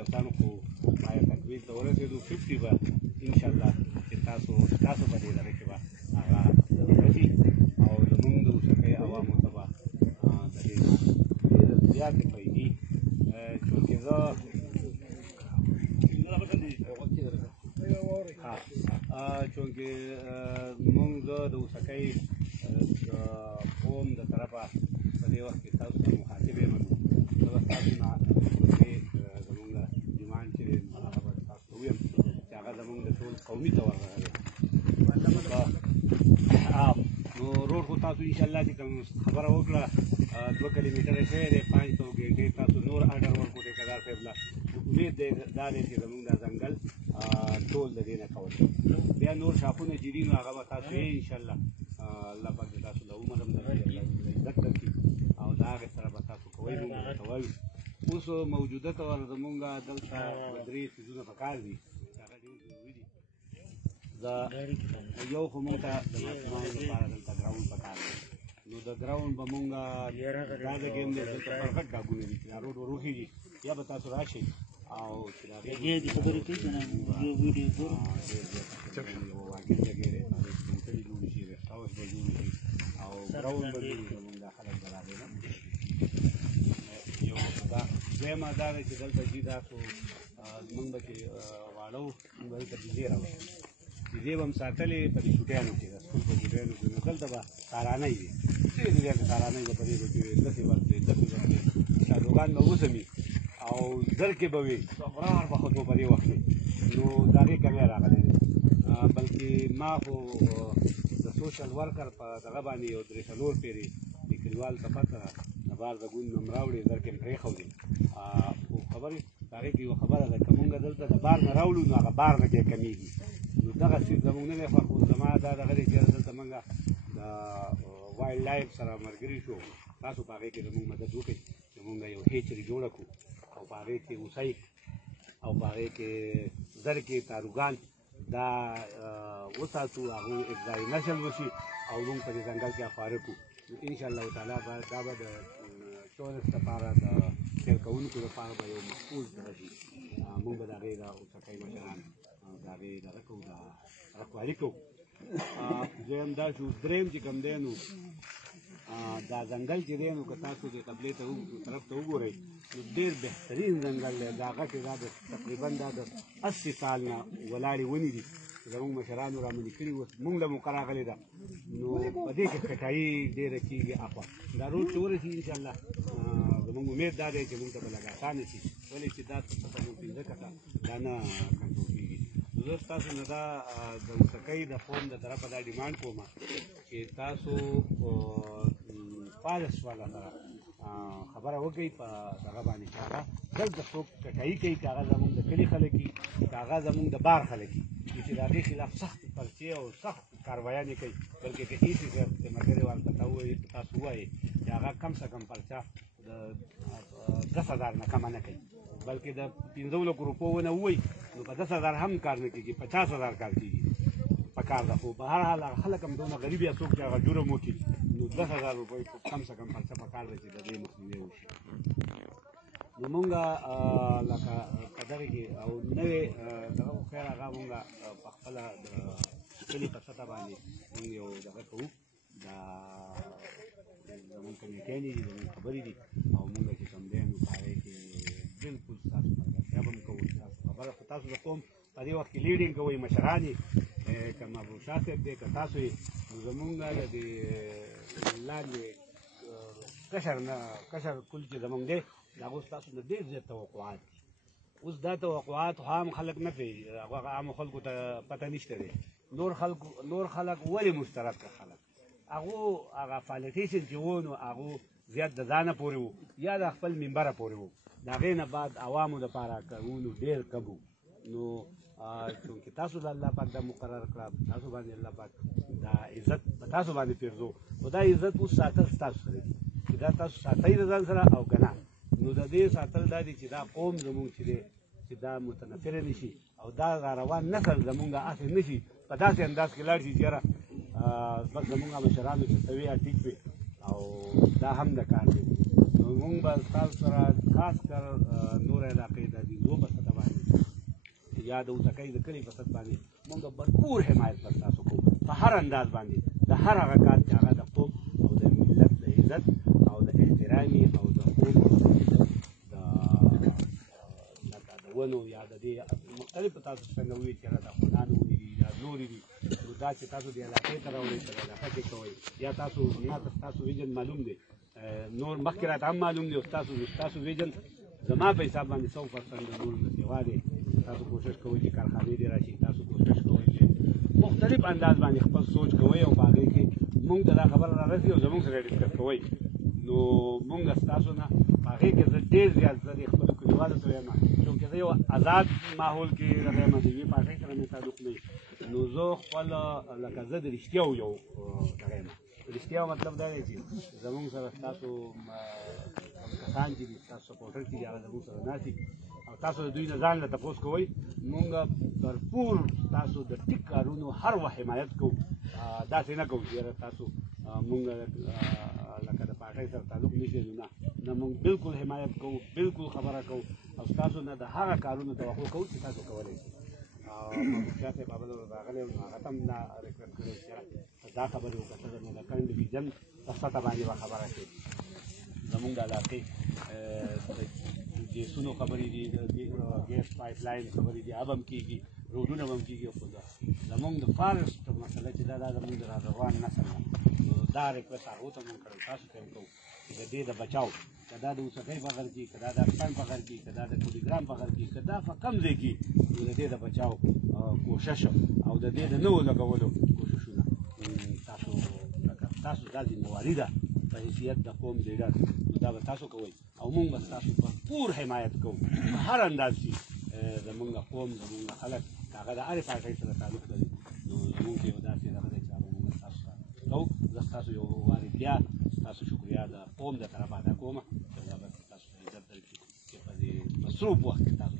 افغانستان خو باید تکمیل ته ورسېدو 50 به انشاءالله چې تاسو په دې دغه کې به هغه راشي او زمونږ د اوسنۍ عوامو ته به د دې ډېرې زیاتې فایدې چونکې زه چونکې مونږ د اوسکۍ قوم د طرفه په دې وخت کې تاسو سره مخاطب یم زه به ستاسو نه زمونږ ډیمانډ چې دی هغه به تاسو ته ووایم چې هغه زمونږ د ټول قومي ته ورغلی نو روډ خو تاسو انشاءالله چې کوم خبره وکړه 2 کیلومیټره شوی دی 500 ګنټې تاسو نور اډر ورکړو ټیکهدار صاحب له امید دی دا دی چې زمونږ دا ځنګل ټول د دې نه کول بیا نور شاخونه چې دي نو هغه به تاسو یې انشاءالله الله پاک دې تاسو له عمر هم درکړي عزت درکړي او د هغې سره به تاسو کوئ مونږ ورته وایو اوس موجوده طور زمونږ دلته 3 څیزونه پکار دي هغه ډېر ضروري دي یو خو مونږ ته د ماشومانو لپاره دلته ګراوند پکار دی نو د ګراوند به مونږ دا د ګیم دی دلته پر غټ ډاګونه دي چې دا روډ وروخېږي یا به تاسو راشئ او چې د هغې خبرې کوي که نه یو ویډیو ګورو یو واګین جګې دی موټرې جوړې شي رسټ هاوس به جوړ شي او ګراوند به جوړ شي زمونږ دا خلک به راغلی نه یو دا دویمه دا دی چې دلته چې دا خو زمونږ به چې واړه وو مونږ به دلته بجې راوړو بجې به هم ساتلې په دې چوټیانو کې د سکول په چوټیانو کې نو دلته به سارانۍ وي ډېرې زیاتې سارانۍ به په دې به کې وي لسې ورځې شادوګان به وسمي او زرکې به وي برار به خطو په دې وخت کې نو د هغې کمی راغلی دی بلکې ما خو د سوشل ورکر په دغه باندې یو 3-4 پېرې د کلیوال ته پته ده د بار د ګوند نه م راوړې زرکې م پرېښودې خو خبرې د هغې کې یوه خبره ده که مونږ دلته د بار نه راوړو نو هغه بار نه بیا کمیږي نو دغه څیز زمونږ نه دی خوښ خو زما دا دغه دی چې دلته مونږ د وایلډ لایف سره ملګري شو تاسو په هغې کې زمونږ مدد وکړئ چې مونږ یو هیچري جوړه کړو او په هغې کې اوسئ او په هغې کې زرکې تاروګان دا وساتو هغوی ابتدایي نسل وشي او مونږ په دې ځنګل کې افاره کړو نو انشاءالله تعالی دا به د ټورسټ لپاره د سیر کوونکو لپاره به یو محفوظ دغه شي مونږ به د هغې د اوسکۍ مشران د هغې دغه کوو د رهبري کوو دویم دا شو درېیم چې کوم دی نو دا ځنګل چې دی نو که تاسو د قبلې طرف ته وګورئ نو ډېر بهترین ځنګل دی د هغه کې دا د تقریبا دا د 80 سال نه ولاړې ونې دي زموږ مشرانو رامنې کړي اوس مونږ له موقع راغلې ده نو په دې کې کټایي ډېره کېږي اخوا دا روډ چې ورسي انشاءالله زموږ امید دا دی چې مونږ ته به لږ اسانه شي ولې چې دا تقریبا 15 کسه دا نه کنټرول کېږي زه ستاسو نه دا د اوسکۍ د قوم د طرفه دا ډیمانډ کوم چې تاسو پالس والا سره خبره وکړئ په دغه باندې چې هغه دلته څوک کټایي کوي که هغه زمونږ د کلي خلک وي که هغه زمونږ د بار خلک وي چې د هغې خلاف سخت پرچې او سخت کاروایانې کوي بلکې که هېڅ د ملګري ورته تاسو ووایئ چې هغه کم سے کم پرچه د 10,000 نه کمه نه کوي بلکې د 15 روپو ونه ووایي نو په 10,000 هم کار نه کېږي 50,000 کار کېږي پکار ده خو په هر حال هغه خلک هم دونه غریب یا څوک چې هغه جرم وکړي نو 10,000 روپۍ کم سے کم پرچه پکار ده چې د دې مخنیوی وشي نو مونږ لکه په دغې کې او نوې دغه خو خیر هغه مونږ په خپله د کلي په سطحه باندې مونږ یو دغه کوو دا زمونږ کمیټیانې دي زمونږ خبرې دي او مونږ چې کوم دی نو په هغې کې بلکل ستاسو ملګرتیا به م کوو ستاسو خبره خو تاسو د قوم په دې وخت کې لیډینګ کوئ مشران یې که محبوب شاه صاحب دی که تاسو یې نو زمونږ د دې لاندې کشر کل چې زمونږ دی د هغو ستاسو نه ډېر زیات توقعات دي اوس دا توقعات عام خلک نه پوهېږي هغه عامو خلکو ته پته نشته دی نور خلک ولې مشترک خلک هغو هغه فعالیتیشن چې وو نو هغو زیات د ځانه پورې وو یا د خپل منبره پورې وو د هغې نه بعد عوامو دپاره کوو نو ډېر کم وو نو چونکې تاسو د الله پاک دا مقرر کړه تاسو باندې الله پاک دا عزت په تاسو باندې پېرزو خو دا عزت اوس ساتل ستاسو سره دي چې دا تاسو ساتئ د ځان سره او که نه نو د دې ساتل دا دي چې دا قوم زمونږ چې دی چې دا متنفره نه شي او دا راروان نسل زمونږ هسې نه شي په داسې انداز کې لاړ شي چې یاره بس زمونږ مشرانو چې سوي یا ټیک وي او دا هم د کار دی نو مونږ به ستاسو سره خاص کر نور علاقې د دیدو په سطح باندې یا د اوسکۍ د کلي په سطح باندې مونږ بھرپور حمایت پر تاسو کوو په هر انداز باندې د هر هغه کار چې هغه د قوم او د ملت د عزت او د احترامي او د قوم د ونو یا د دې مختلفو تاسو څنګه وویل چې د افغانانو ونې دي یا نورې دي نو دا چې تاسو د علاقې ته راوړئ په علاقه کې کوئ یا تاسو ما ته ستاسو ویژن معلوم دی نور مخکې راته هم معلوم دی او ستاسو ویژن زما په حساب باندې 100% د نورو نه سوا دی تاسو کوشش کوئ چې کارخانې دې راشي تاسو کوشش کوئ چې مختلف انداز باندې خپل سوچ کوئ او په هغې کې مونږ ته دا خبره رارسي او زموږ سره ډسکس کوئ نو مونږ ستاسو نه په هغې کې زه ډېر زیات زه د خپلو کلیوالو سره یم چونکې زه یو آزاد ماحول کې راغلی یم د یوې پارټۍ سره مې تعلق نه نو زه خپل لکه زه د رښتیاو یو دغه یم رښتیا مطلب دا دی چې زموږ سره ستاسو کسان چې دي ستاسو سپورټر چې دي هغه زموږ سره ناست دي او تاسو د دوی نه ځان له تپوس کوئ مونږ بھرپور تاسو د ټیک کارونو هر وخت حمایت کوو داسې نه کوو چې یاره تاسو مونږ لکه د پارټۍ سره تعلق نشي نو نه مونږ بالکل حمایت کوو بالکل خبره کوو او ستاسو نه د هغه کارونو توقع کوو چې تاسو کولی شئ محبوب شاه صاحب هغه راغلی نو هغه ته هم دا ریکویسټ کړی چې دا خبرې وکړه د ملکن ډویژن په سطح باندې به خبره کوي زمونږ د علاقې د ګیسونو خبرې دي د ګیس پایپ لاین خبرې دي اب هم کېږي روډونه به هم کېږي خو زمونږ د فارسټ مسله چې دا زمونږ د راروان نسل ده نو دا ریکویسټ هغو ته مونږ کړی تاسو ته هم کوو چې د دې د بچاو که دا د اوسکۍ په غر کې که دا د اکسان په غر کې که دا د کولیګرام په غر کې که دا په کم ځای کې نو د دې د بچاو کوشش او د دې د نوو لګولو کوششونه تاسو دا ذمهواري ده په حیثیت د قوم لیډر نو دا به تاسو کوئ او مونږ به ستاسو بھرپور حمایت کوو په هر انداز چې زمونږ قوم زمونږ خلک که هغه د هرې پارټۍ سره تعلق لري نو زمونږ کې یو داسې دغه دی چې هغه مونږ ستاسو سره کوو زه ستاسو یو وارې بیا ستاسو شکریا د قوم د طرفه ادا کوم چې دا به تاسو ته عزت درکړي چې په دې مصروف وخت کې تاسو